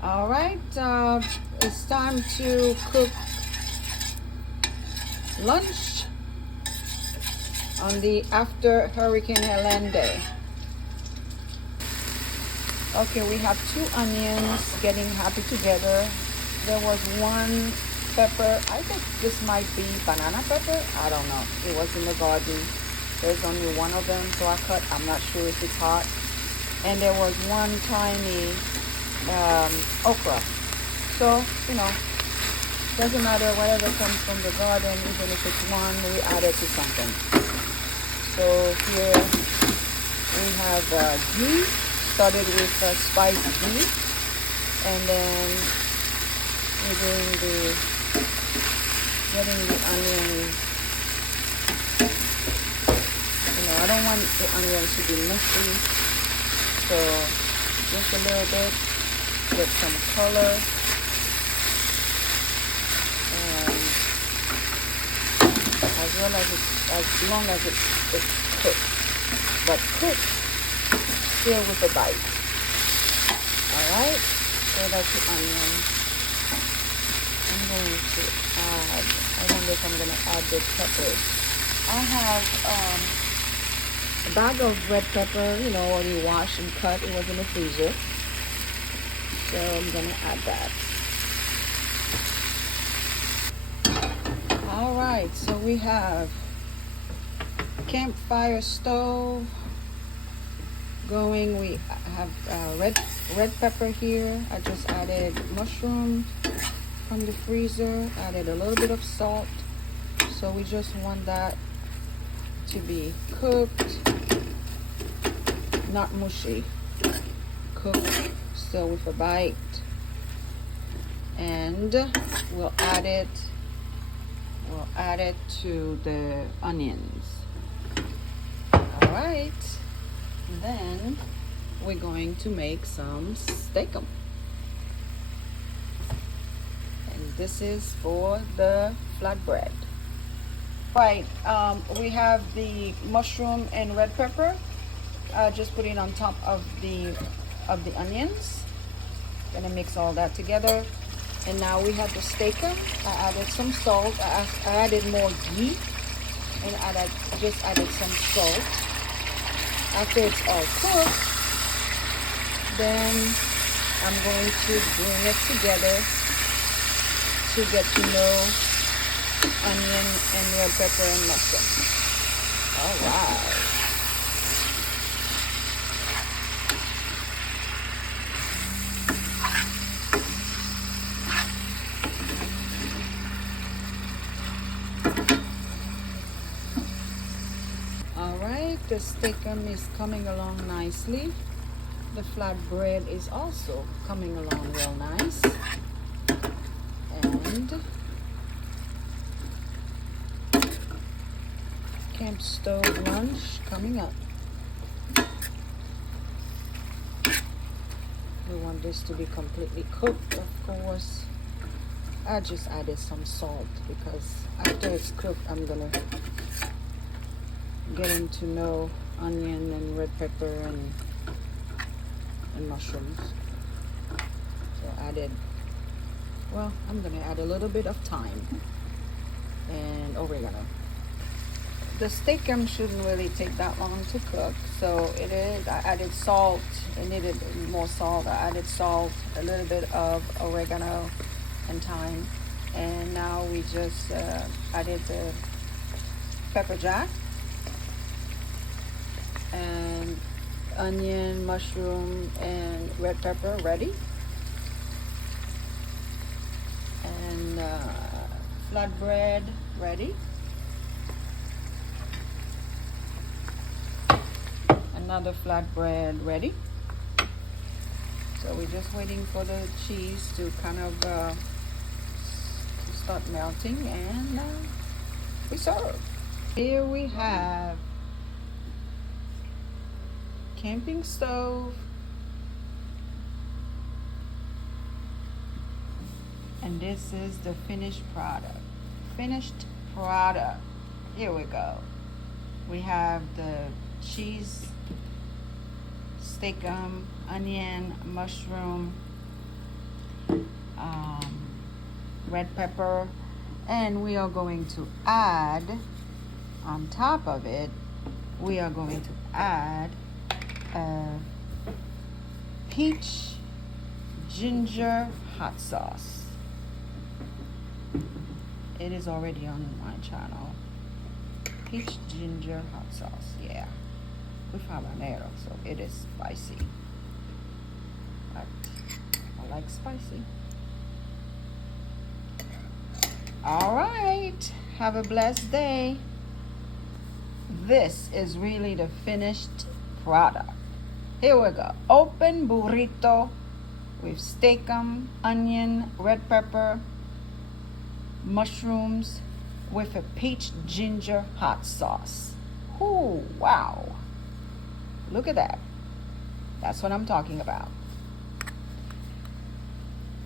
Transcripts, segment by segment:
All right, it's time to cook lunch on the after Hurricane Helen day. Okay, we have 2 onions getting happy together. There was 1 pepper. I think this might be banana pepper. I don't know. It was in the garden. There's only 1 of them, so I cut. I'm not sure if it's hot. And there was 1 tiny okra. So, doesn't matter, whatever comes from the garden, even if it's 1, we add it to something. So here we have ghee. Started with spiced ghee, and then we're getting the onion. I don't want the onions to be mushy, so just a little bit, get some color, and as long as it's cooked, but cooked still with a bite. Alright, so that's the onion. I'm going to add, I wonder if I'm going to add the peppers. I have a bag of red pepper, already washed and cut. It was in the freezer. So I'm going to add that. Alright, so we have campfire stove going. We have red pepper here. I just added mushroom from the freezer, added a little bit of salt. So we just want that to be cooked, not mushy, cooked still with a bite. And we'll add it to the onions. All right. Then we're going to make some steakum, and this is for the flatbread. Right, we have the mushroom and red pepper. Just put it on top of the onions. Gonna mix all that together, and now we have the steakum. I added some salt. I added more ghee, and just added some salt. After it's all cooked, then I'm going to bring it together to get to know onion and red pepper and mushroom. All right. The steakum is coming along nicely. The flatbread is also coming along real nice. And camp stove lunch coming up. We want this to be completely cooked, of course. I just added some salt because after it's cooked, I'm gonna getting to know onion and red pepper and mushrooms. So I'm gonna add a little bit of thyme and oregano. The steakum shouldn't really take that long to cook, so it is. I added salt. It needed more salt. I added salt, a little bit of oregano and thyme, and now we just added the pepper jack and onion, mushroom, and red pepper ready, and flatbread ready, another flatbread ready. So we're just waiting for the cheese to kind of to start melting, and we serve. Here we have camping stove, and this is the finished product. Here we go. We have the cheese, steakum, onion, mushroom, red pepper, and we are going to add on top of it, we are going to add peach ginger hot sauce. It is already on my channel. Peach ginger hot sauce, yeah, with habanero, so it is spicy, but I like spicy. All right, have a blessed day. This is really the finished product. Here we go. Open burrito with steakum, onion, red pepper, mushrooms with a peach ginger hot sauce. Ooh, wow. Look at that. That's what I'm talking about.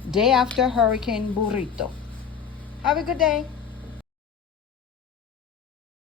Day after hurricane burrito. Have a good day.